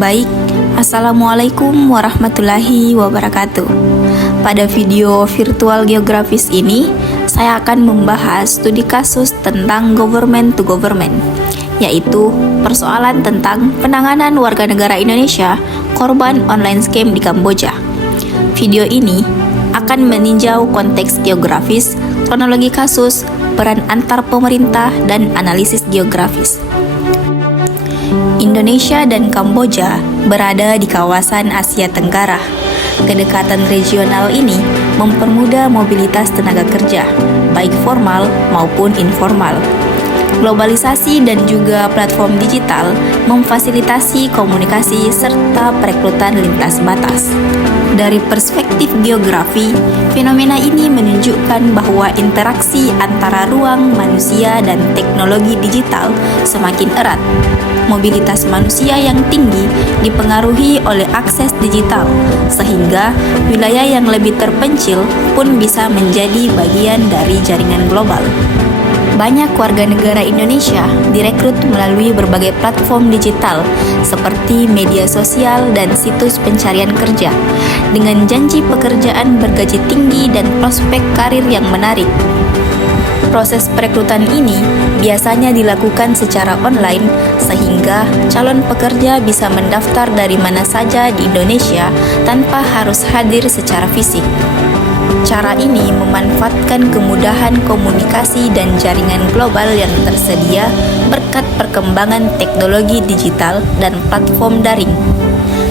Baik, Assalamualaikum warahmatullahi wabarakatuh. Pada video virtual geografis ini, saya akan membahas studi kasus tentang government to government, yaitu persoalan tentang penanganan warga negara Indonesia korban online scam di Kamboja. Video ini akan meninjau konteks geografis, kronologi kasus, peran antar pemerintah, dan analisis geografis. Indonesia dan Kamboja berada di kawasan Asia Tenggara. Kedekatan regional ini mempermudah mobilitas tenaga kerja, baik formal maupun informal. Globalisasi dan juga platform digital memfasilitasi komunikasi serta perekrutan lintas batas. Dari perspektif geografi, fenomena ini menunjukkan bahwa interaksi antara ruang manusia dan teknologi digital semakin erat. Mobilitas manusia yang tinggi dipengaruhi oleh akses digital, sehingga wilayah yang lebih terpencil pun bisa menjadi bagian dari jaringan global. Banyak warga negara Indonesia direkrut melalui berbagai platform digital seperti media sosial dan situs pencarian kerja dengan janji pekerjaan bergaji tinggi dan prospek karir yang menarik. Proses perekrutan ini biasanya dilakukan secara online sehingga calon pekerja bisa mendaftar dari mana saja di Indonesia tanpa harus hadir secara fisik. Cara ini memanfaatkan kemudahan komunikasi dan jaringan global yang tersedia berkat perkembangan teknologi digital dan platform daring.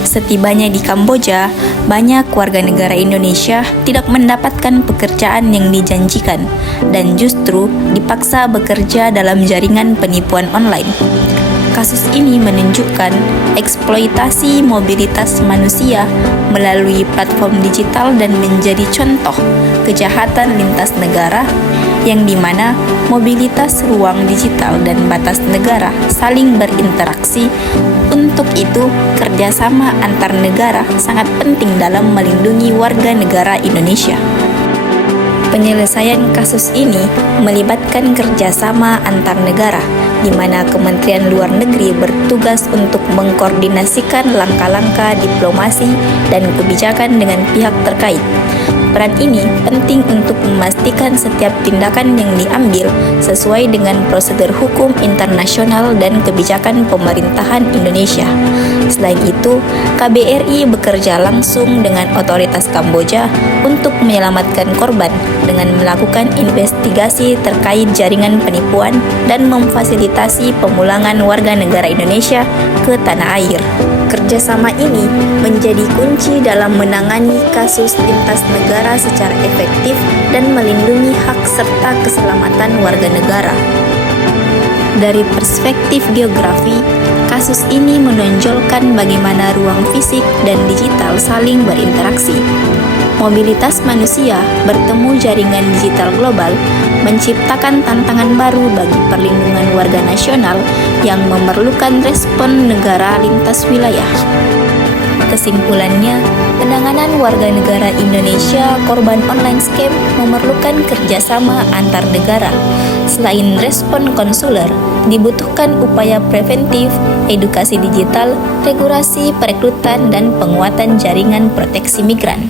Setibanya di Kamboja, banyak warga negara Indonesia tidak mendapatkan pekerjaan yang dijanjikan dan justru dipaksa bekerja dalam jaringan penipuan online. Kasus ini menunjukkan eksploitasi mobilitas manusia melalui platform digital dan menjadi contoh kejahatan lintas negara yang dimana mobilitas ruang digital dan batas negara saling berinteraksi. Untuk itu, kerjasama antar negara sangat penting dalam melindungi warga negara Indonesia. Penyelesaian kasus ini melibatkan kerjasama antar negara, di mana Kementerian Luar Negeri bertugas untuk mengkoordinasikan langkah-langkah diplomasi dan kebijakan dengan pihak terkait. Peran ini penting untuk memastikan setiap tindakan yang diambil sesuai dengan prosedur hukum internasional dan kebijakan pemerintahan Indonesia. Selain itu, KBRI bekerja langsung dengan otoritas Kamboja untuk menyelamatkan korban dengan melakukan investigasi terkait jaringan penipuan dan memfasilitasi pemulangan warga negara Indonesia ke tanah air. Kerjasama ini menjadi kunci dalam menangani kasus lintas negara secara efektif dan melindungi hak serta keselamatan warga negara. Dari perspektif geografi, kasus ini menonjolkan bagaimana ruang fisik dan digital saling berinteraksi. Mobilitas manusia bertemu jaringan digital global menciptakan tantangan baru bagi perlindungan warga nasional yang memerlukan respon negara lintas wilayah. Kesimpulannya, penanganan warga negara Indonesia korban online scam memerlukan kerjasama antar negara. Selain respon konsuler, dibutuhkan upaya preventif, edukasi digital, regulasi perekrutan, dan penguatan jaringan proteksi migran.